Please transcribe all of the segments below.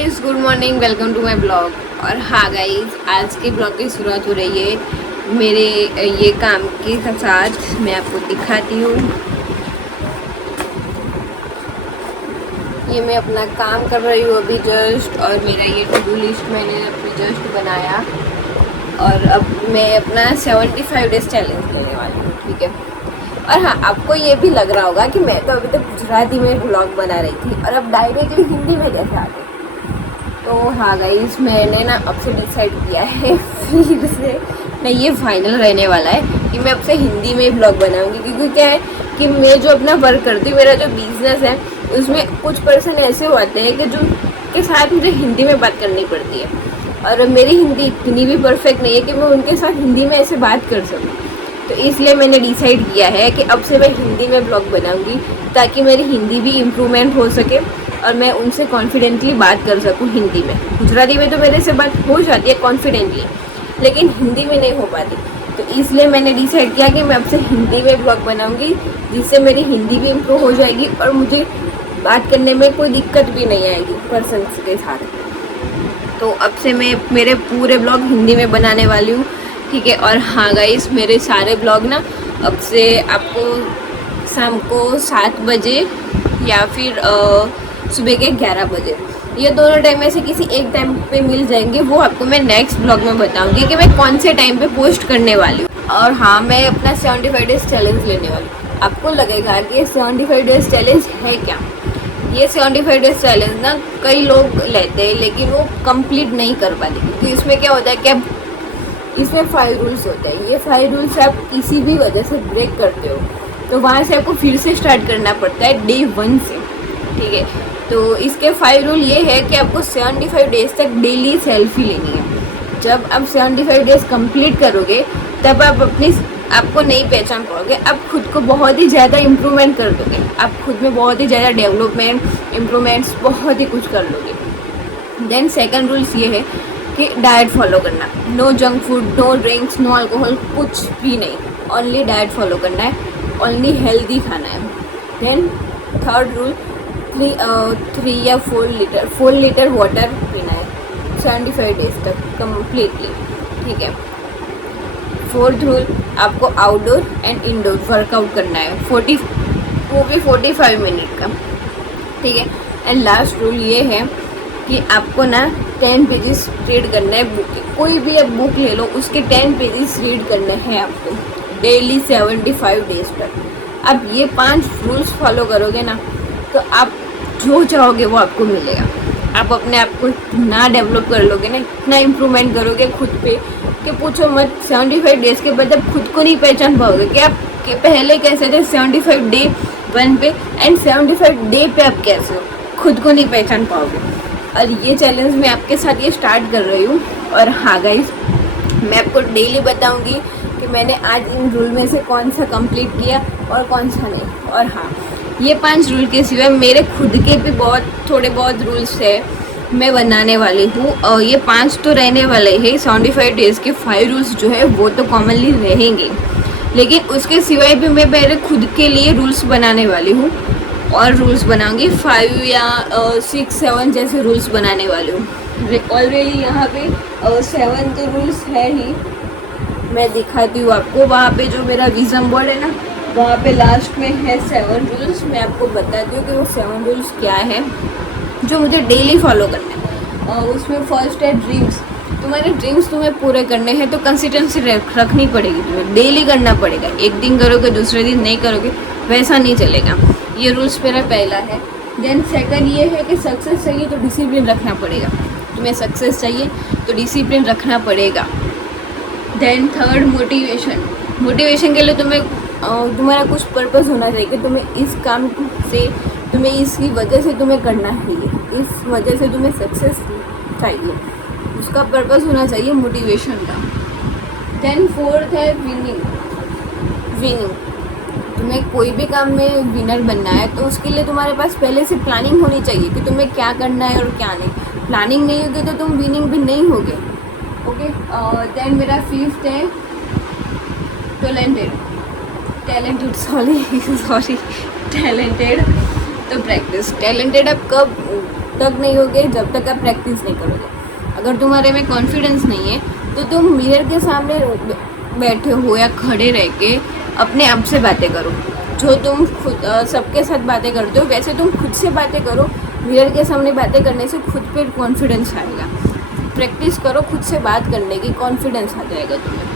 Guys, good morning, welcome to my blog. और हाँ guys, आज के ब्लॉग की शुरुआत हो रही है मेरे ये काम के साथ। मैं आपको दिखाती हूँ, ये मैं अपना काम कर रही हूँ अभी जस्ट। और मेरा ये टू डू लिस्ट मैंने अभी जस्ट बनाया। और अब मैं अपना 75 डेज चैलेंज लेने वाली हूँ, ठीक है। और हाँ, आपको ये भी लग रहा होगा कि मैं तो अभी तक गुजराती में ब्लॉग बना रही थी और अब डायरेक्टली हिंदी में कैसे आ गई। तो हाँ गाइस, मैंने ना अब से डिसाइड किया है फिर से नहीं, ये फाइनल रहने वाला है कि मैं अब से हिंदी में ब्लॉग बनाऊंगी। क्योंकि क्या है कि मैं जो अपना वर्क करती हूँ, मेरा जो बिजनेस है, उसमें कुछ पर्सन ऐसे होते हैं कि जो के साथ मुझे हिंदी में बात करनी पड़ती है। और मेरी हिंदी इतनी भी परफेक्ट नहीं है कि मैं उनके साथ हिंदी में ऐसे बात कर सकूँ। तो इसलिए मैंने डिसाइड किया है कि अब से मैं हिंदी में ब्लॉग बनाऊंगी, ताकि मेरी हिंदी भी इम्प्रूवमेंट हो सके और मैं उनसे कॉन्फिडेंटली बात कर सकूं हिंदी में। गुजराती में तो मेरे से बात हो जाती है कॉन्फिडेंटली, लेकिन हिंदी में नहीं हो पाती। तो इसलिए मैंने डिसाइड किया कि मैं अब से हिंदी में ब्लॉग बनाऊंगी, जिससे मेरी हिंदी भी इम्प्रूव हो जाएगी और मुझे बात करने में कोई दिक्कत भी नहीं आएगी पर्सन के साथ। तो अब से मैं मेरे पूरे ब्लॉग हिंदी में बनाने वाली हूँ, ठीक है। और हाँ गाइस, मेरे सारे ब्लॉग ना अब से आपको शाम को 7 बजे या फिर सुबह के 11 बजे, ये दोनों टाइम में से किसी एक टाइम पे मिल जाएंगे। वो आपको मैं नेक्स्ट ब्लॉग में बताऊंगी कि मैं कौन से टाइम पे पोस्ट करने वाली हूँ। और हाँ, मैं अपना 75 डेज चैलेंज लेने वाली हूँ। आपको लगेगा कि ये 75 डेज चैलेंज है क्या। ये 75 डेज चैलेंज ना कई लोग लेते हैं, लेकिन वो कंप्लीट नहीं कर पाते। क्योंकि इसमें क्या होता है कि अब इसमें 5 रूल्स होते हैं। ये 5 रूल्स आप किसी भी वजह से ब्रेक करते हो तो वहाँ से आपको फिर से स्टार्ट करना पड़ता है डे 1 से, ठीक है। तो इसके 5 रूल ये है कि आपको 75 डेज तक डेली सेल्फी लेनी है। जब आप 75 डेज कंप्लीट करोगे तब आप आपको नहीं पहचान पाओगे। आप खुद को बहुत ही ज़्यादा इम्प्रूवमेंट कर दोगे। आप खुद में बहुत ही ज़्यादा डेवलपमेंट इम्प्रूवमेंट्स बहुत ही कुछ कर लोगे। देन सेकंड रूल्स ये है कि डाइट फॉलो करना। No junk food, no drinks, no alcohol, कुछ भी नहीं। ओनली डाइट फॉलो करना है, ओनली हेल्दी खाना है। देन थर्ड रूल 3 या 4 लीटर वाटर पीना है 75 डेज तक कम्प्लीटली, ठीक है। फोर्थ रूल, आपको आउटडोर एंड इंडोर वर्कआउट करना है 45 मिनट का, ठीक है। एंड लास्ट रूल ये है कि आपको ना 10 पेजेस रीड करना है बुक के। कोई भी आप बुक ले लो, उसके 10 पेजेस रीड करने हैं आपको डेली 75 डेज पर। अब ये 5 रूल्स फॉलो करोगे ना, तो आप जो चाहोगे वो आपको मिलेगा। आप अपने आप को इतना डेवलप कर लोगे ना, इतना इम्प्रूवमेंट करोगे खुद पे कि पूछो मत। 75 डेज के बाद आप खुद को नहीं पहचान पाओगे कि आप के पहले कैसे थे 75 डे 1 पे, एंड 75 डे पे आप कैसे हो, खुद को नहीं पहचान पाओगे। और ये चैलेंज मैं आपके साथ ये स्टार्ट कर रही हूँ। और हाँ गाइस, मैं आपको डेली बताऊँगी कि मैंने आज इन रूल में से कौन सा कंप्लीट किया और कौन सा नहीं। और हाँ, ये 5 रूल के सिवाय मेरे खुद के भी थोड़े बहुत रूल्स है मैं बनाने वाली हूँ। और ये 5 तो रहने वाले हैं। 75 डेज़ के 5 रूल्स जो है वो तो कॉमनली रहेंगे, लेकिन उसके सिवाय भी मैं मेरे खुद के लिए रूल्स बनाने वाली हूँ। और रूल्स बनाऊंगी 5 या 6-7 जैसे रूल्स बनाने वाली हूँ। ऑलरेडी यहाँ पे 7 तो रूल्स है ही, मैं दिखाती हूँ आपको। वहाँ पे जो मेरा विजन बोर्ड है ना, वहाँ पे लास्ट में है 7 रूल्स। मैं आपको बताती हूँ कि वो 7 रूल्स क्या है जो मुझे डेली फॉलो करने हैं। उसमें फर्स्ट है ड्रीम्स। तुम्हारे ड्रीम्स तुम्हें पूरे करने हैं तो कंसिस्टेंसी रखनी पड़ेगी, तुम्हें डेली करना पड़ेगा। एक दिन करोगे दूसरे दिन नहीं करोगे, वैसा नहीं चलेगा। ये रूल्स मेरा पहला है। देन सेकंड ये है कि सक्सेस चाहिए तो डिसिप्लिन रखना पड़ेगा। तुम्हें सक्सेस चाहिए तो डिसिप्लिन रखना पड़ेगा। देन थर्ड मोटिवेशन के लिए तुम्हारा कुछ पर्पस होना चाहिए कि तुम्हें इस काम से, तुम्हें इसकी वजह से तुम्हें करना है, इस वजह से तुम्हें सक्सेस चाहिए, उसका पर्पस होना चाहिए मोटिवेशन का। देन फोर्थ है विनिंग। तुम्हें कोई भी काम में विनर बनना है तो उसके लिए तुम्हारे पास पहले से प्लानिंग होनी चाहिए कि तुम्हें क्या करना है और क्या नहीं। प्लानिंग नहीं होगी तो तुम विनिंग भी नहीं होगे, ओके। देन मेरा फिफ्थ है टैलेंटेड तो प्रैक्टिस। टैलेंटेड आप कब तक नहीं होगे जब तक आप प्रैक्टिस नहीं करोगे। अगर तुम्हारे में कॉन्फिडेंस नहीं है तो तुम मिरर के सामने बैठे हो या खड़े रह के अपने आप से बातें करो। जो तुम खुद सबके साथ बातें करते हो वैसे तुम खुद से बातें करो। मिरर के सामने बातें करने से खुद पे कॉन्फिडेंस आएगा। प्रैक्टिस करो खुद से बात करने की, कॉन्फिडेंस आ जाएगा तुम्हें,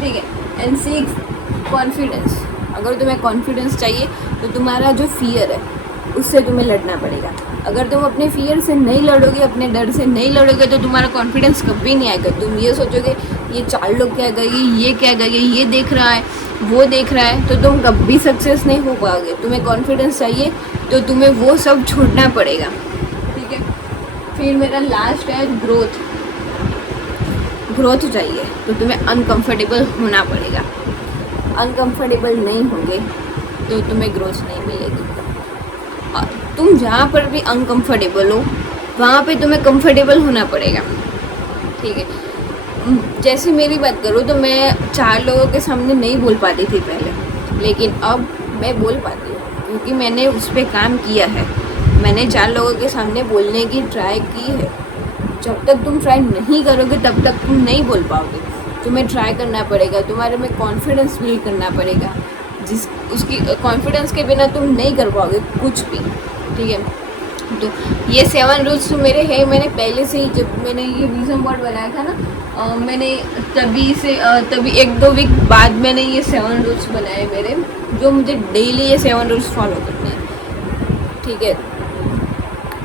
ठीक है। एंड सीख कॉन्फिडेंस। अगर तुम्हें कॉन्फिडेंस चाहिए तो तुम्हारा जो फियर है उससे तुम्हें लड़ना पड़ेगा। अगर तुम अपने फियर से नहीं लड़ोगे, अपने डर से नहीं लड़ोगे तो तुम्हारा कॉन्फिडेंस कभी नहीं आएगा। तुम ये सोचोगे ये 4 लोग क्या कहेंगे, ये क्या कहेंगे, ये देख रहा है, वो देख रहा है, तो तुम कभी सक्सेस नहीं हो पाओगे। तुम्हें कॉन्फिडेंस चाहिए तो तुम्हें वो सब छोड़ना पड़ेगा, ठीक है। फिर मेरा लास्ट है ग्रोथ। ग्रोथ चाहिए तो तुम्हें अनकंफर्टेबल होना पड़ेगा। अनकंफर्टेबल नहीं होंगे तो तुम्हें ग्रोथ नहीं मिलेगी। और तुम जहाँ पर भी अनकंफर्टेबल हो वहाँ पे तुम्हें कंफर्टेबल होना पड़ेगा, ठीक है। जैसे मेरी बात करूँ तो मैं 4 लोगों के सामने नहीं बोल पाती थी पहले, लेकिन अब मैं बोल पाती हूँ क्योंकि मैंने उस पर काम किया है। मैंने 4 लोगों के सामने बोलने की ट्राई की है। जब तक तुम ट्राई नहीं करोगे तब तक तुम नहीं बोल पाओगे। तुम्हें ट्राई करना पड़ेगा, तुम्हारे में कॉन्फिडेंस बिल्ड करना पड़ेगा। उसकी कॉन्फिडेंस के बिना तुम नहीं कर पाओगे कुछ भी, ठीक है। तो ये 7 रूल्स मेरे हैं। मैंने पहले से ही जब मैंने ये विजन बोर्ड बनाया था ना, मैंने तभी 1-2 वीक बाद मैंने ये 7 रूल्स बनाए मेरे, जो मुझे डेली ये 7 रूल्स फॉलो करने हैं, ठीक है।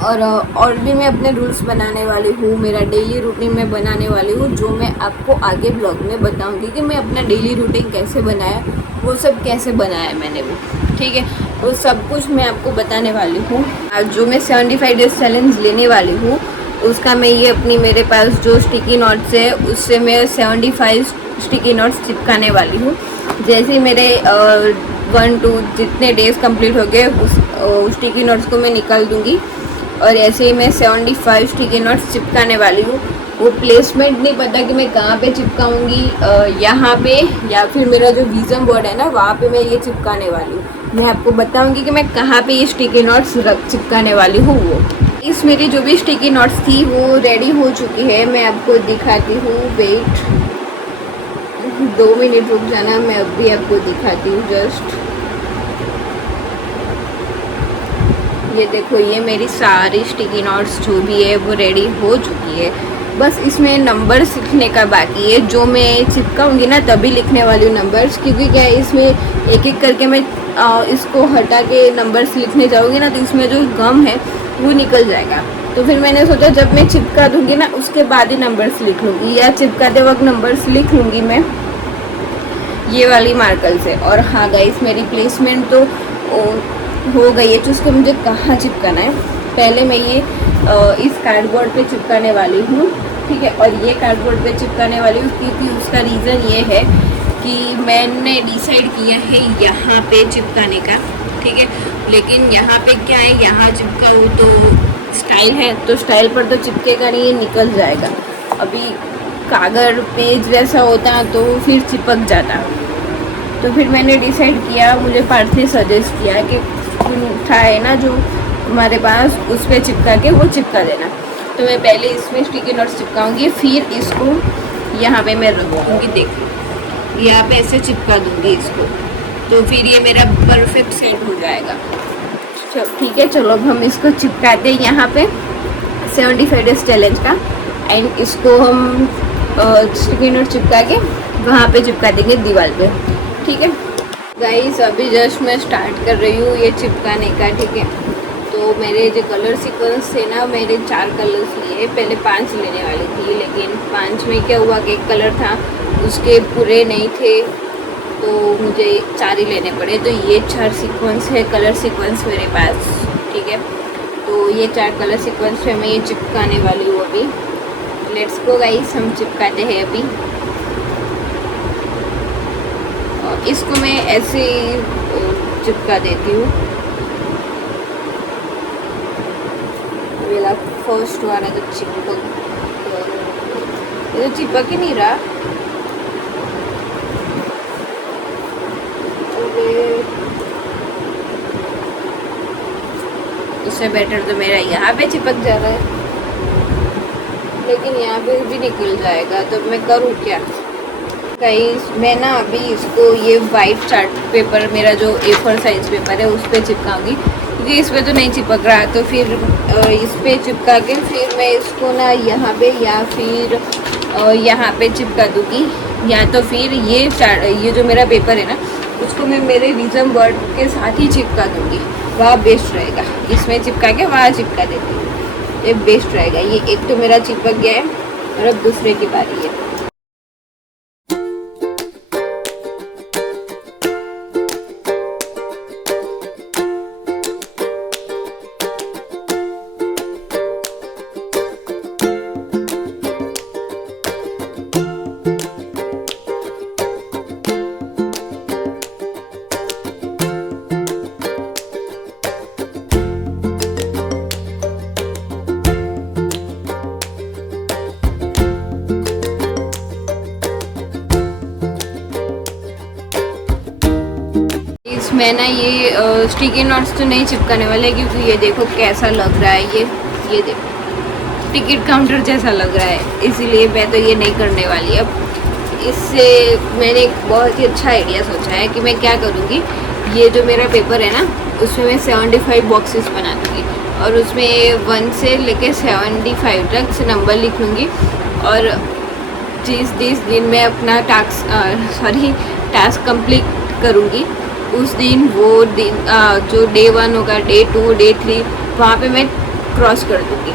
और भी मैं अपने रूल्स बनाने वाली हूँ। मेरा डेली रूटीन मैं बनाने वाली हूँ, जो मैं आपको आगे ब्लॉग में बताऊँगी कि मैं अपना डेली रूटीन कैसे बनाया, वो सब कैसे बनाया मैंने वो, ठीक है। वो सब कुछ मैं आपको बताने वाली हूँ। जो मैं 75 डेज चैलेंज लेने वाली हूँ उसका मैं ये अपनी मेरे पास जो स्टिकी नोट्स है उससे मैं 75 स्टिकी नोट्स चिपकाने वाली हूँ। जैसे मेरे 1-2 जितने डेज कंप्लीट हो गए उस स्टिकी नोट्स को मैं निकाल दूँगी और ऐसे ही मैं 75 स्टिकी नोट्स चिपकाने वाली हूँ। वो प्लेसमेंट नहीं पता कि मैं कहाँ पे चिपकाऊँगी, यहाँ पे या फिर मेरा जो विजन बोर्ड है ना वहाँ पे मैं ये चिपकाने वाली हूँ। मैं आपको बताऊँगी कि मैं कहाँ पे ये स्टिकी नोट्स चिपकाने वाली हूँ। वो इस मेरी जो भी स्टिकी नोट्स थी वो रेडी हो चुकी है। मैं आपको दिखाती हूँ, वेट 2 मिनट रुक जाना, मैं अभी आपको दिखाती हूँ। जस्ट ये देखो, ये मेरी सारी स्टिकी नोट्स जो भी है वो रेडी हो चुकी है। बस इसमें नंबर्स लिखने का बाकी है, जो मैं चिपकाऊंगी ना तभी लिखने वाली हूँ नंबर्स, क्योंकि क्या है इसमें एक एक करके मैं इसको हटा के नंबर्स लिखने जाऊँगी ना तो इसमें जो गम है वो निकल जाएगा। तो फिर मैंने सोचा जब मैं चिपका दूँगी ना उसके बाद ही नंबर्स लिख लूँगी, या चिपकाते वक्त नंबर्स लिख लूँगी मैं ये वाली मार्कर से। और हाँ गाइस, मेरी प्लेसमेंट तो हो गई है। तो उसको मुझे कहाँ चिपकाना है, पहले मैं ये इस कार्डबोर्ड पे चिपकाने वाली हूँ, ठीक है। और ये कार्डबोर्ड पे चिपकाने वाली हूँ क्योंकि उसका रीज़न ये है कि मैंने डिसाइड किया है यहाँ पे चिपकाने का, ठीक है। लेकिन यहाँ पे क्या है, यहाँ चिपकाऊँ तो स्टाइल है, तो स्टाइल पर तो चिपकेगा नहीं, ये निकल जाएगा। अभी कागज़ पेज वैसा होता तो फिर चिपक जाता। तो फिर मैंने डिसाइड किया, मुझे पार्थ ने सजेस्ट किया कि था है ना जो तुम्हारे पास उस पर चिपका के वो चिपका देना। तो मैं पहले इसमें स्टिकी नोट्स चिपकाऊंगी, फिर इसको यहाँ पे मैं रखूँगी, देखो यहाँ पे ऐसे चिपका दूँगी इसको, तो फिर ये मेरा परफेक्ट सेट हो जाएगा। चलो ठीक है, चलो अब हम इसको चिपकाते हैं यहाँ पे 75 डेज चैलेंज का। एंड इसको हम स्टिकी नोट चिपका के वहाँ पे चिपका देंगे दीवार पे, ठीक है गाइस। अभी जस्ट मैं स्टार्ट कर रही हूँ ये चिपकाने का, ठीक है। तो मेरे जो कलर सीक्वेंस थे ना, मेरे 4 कलर्स लिए, पहले 5 लेने वाली थी, लेकिन 5 में क्या हुआ कि एक कलर था उसके पूरे नहीं थे तो मुझे 4 ही लेने पड़े। तो ये 4 सीक्वेंस है, कलर सीक्वेंस मेरे पास, ठीक है। तो ये 4 कलर सीक्वेंस पे मैं ये चिपकाने वाली हूँ अभी। लेट्स गो गाइस, हम चिपकाते हैं अभी। और इसको मैं ऐसे चिपका देती हूँ। मेरा फर्स्ट वाला जो ये तो चिपक ही नहीं रहा। उससे बेटर तो मेरा यहाँ पे चिपक जा रहा है, लेकिन यहाँ पे भी निकल जाएगा, तो मैं करूँ क्या गाइस। मैं ना अभी इसको ये वाइट चार्ट पेपर, मेरा जो A4 साइज पेपर है, उस पर चिपकाऊंगी, क्योंकि इस पर तो नहीं चिपक रहा। तो फिर इस पर चिपका के फिर मैं इसको ना यहाँ पे या फिर यहाँ पे चिपका दूँगी, या तो फिर ये जो मेरा पेपर है ना, उसको मैं मेरे विज़न बोर्ड के साथ ही चिपका दूँगी, वहाँ बेस्ट रहेगा। इसमें चिपका के वहाँ चिपका देती हूँ, ये बेस्ट रहेगा। ये एक तो मेरा चिपक गया है और अब दूसरे की बारी है। मैं ना ये स्टिकी नोट्स तो नहीं चिपकाने वाले, क्योंकि ये देखो कैसा लग रहा है, ये देखो टिकट काउंटर जैसा लग रहा है, इसीलिए मैं तो ये नहीं करने वाली। अब इससे मैंने एक बहुत ही अच्छा आइडिया सोचा है कि मैं क्या करूँगी, ये जो मेरा पेपर है ना, उसमें मैं 75 बॉक्सेस बना दूँगी और उसमें 1 से लेके 75 तक से नंबर लिख लूँगी, और जिस दिन मैं अपना टास्क कंप्लीट करूँगी, उस दिन वो दिन जो डे 1 होगा, डे 2, डे 3, वहाँ पे मैं क्रॉस कर दूँगी,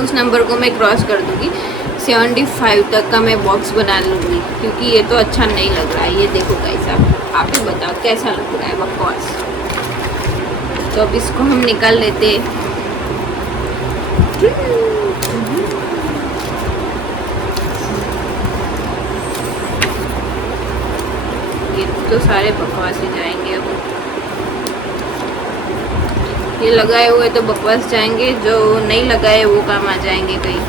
उस नंबर को मैं क्रॉस कर दूँगी। 75 तक का मैं बॉक्स बना लूँगी, क्योंकि ये तो अच्छा नहीं लग रहा है। ये देखो कैसा, आप ही बताओ कैसा लग रहा है, बकवास। तो अब इसको हम निकाल लेते। ये तो सारे बकवास ही जाएंगे। अब ये लगाए हुए तो बकवास जाएंगे, जो नहीं लगाए वो काम आ जाएंगे कहीं।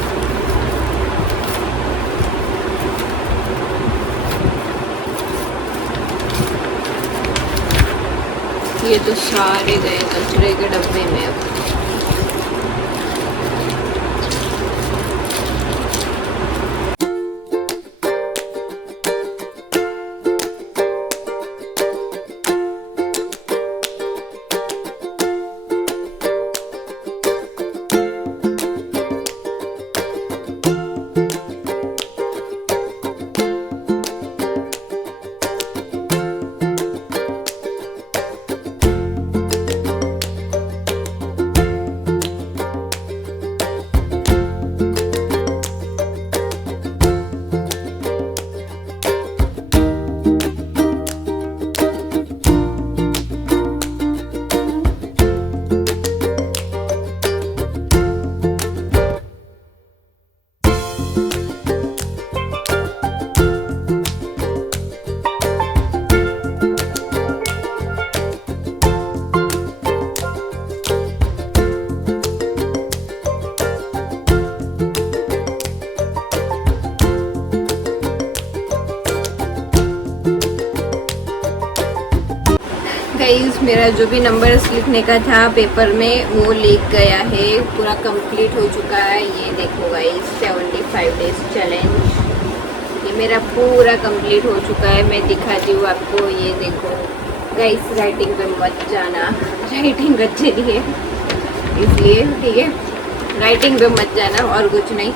ये तो सारे गए कचरे के डब्बे में। अब गाइस, मेरा जो भी नंबर्स लिखने का था पेपर में वो लिख गया है, पूरा कंप्लीट हो चुका है। ये देखो गाइस, 75 डेज चैलेंज, ये मेरा पूरा कंप्लीट हो चुका है। मैं दिखाती हूँ आपको, ये देखो गाइस। राइटिंग पे मत जाना, राइटिंग अच्छी नहीं है इसलिए, ठीक है, राइटिंग पे मत जाना और कुछ नहीं।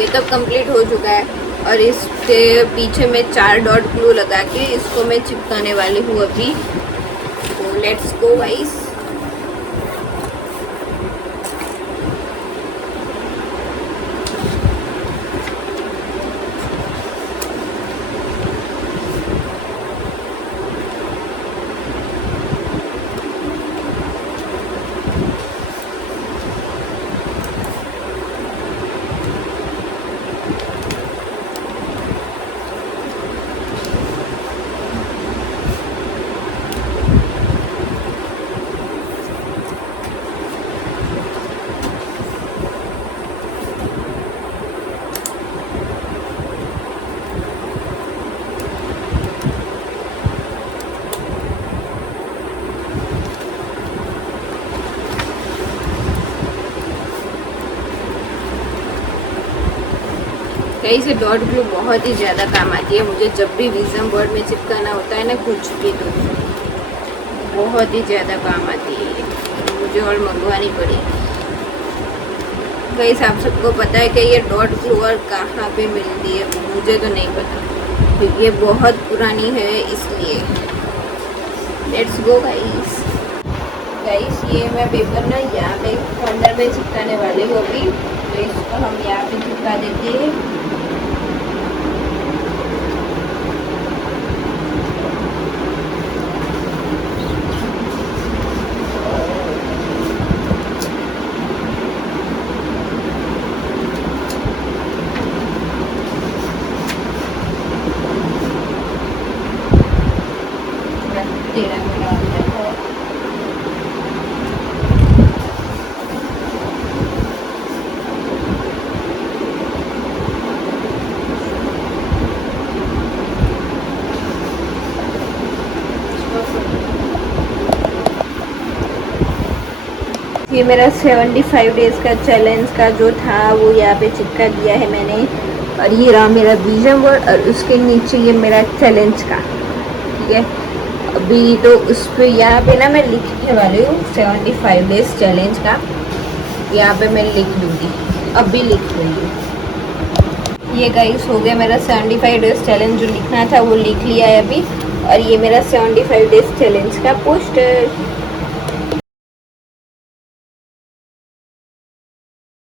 ये तो कंप्लीट हो चुका है, और इसके पीछे मैं 4 डॉट ग्लू लगा के इसको मैं चिपकाने वाली हूँ अभी। तो लेट्स गो गाइस। कहीं से डॉट ग्लू बहुत ही ज़्यादा काम आती है मुझे जब भी विज़न बोर्ड में चिपकाना होता है ना कुछ भी, तो बहुत ही ज़्यादा काम आती है ये, मुझे और मंगवानी पड़ेगी। गाइस आप सबको पता है कि ये डॉट ग्लू और कहाँ पे मिलती है? मुझे तो नहीं पता क्योंकि ये बहुत पुरानी है इसलिए। Let's go guys. गाइस ये मैं पेपर ना यहाँ पे कॉर्नर में चिपकाने वाली हूँ अभी, तो इसको हम यहाँ पे चिपका देते हैं। तेरा मेरा ये मेरा 75 डेज़ का चैलेंज का जो था वो यहाँ पे चिपका दिया है मैंने, और ये रहा मेरा विजन बोर्ड और उसके नीचे ये मेरा चैलेंज का, ठीक है। अभी तो उस पर यहाँ पे ना मैं लिखने वाली हूँ 75 डेज़ चैलेंज का, यहाँ पे मैं लिख दूँगी, अभी लिख रही हूँ। ये गाइस हो गया मेरा 75 डेज़ चैलेंज, जो लिखना था वो लिख लिया है अभी, और ये मेरा 75 डेज़ चैलेंज का पोस्टर।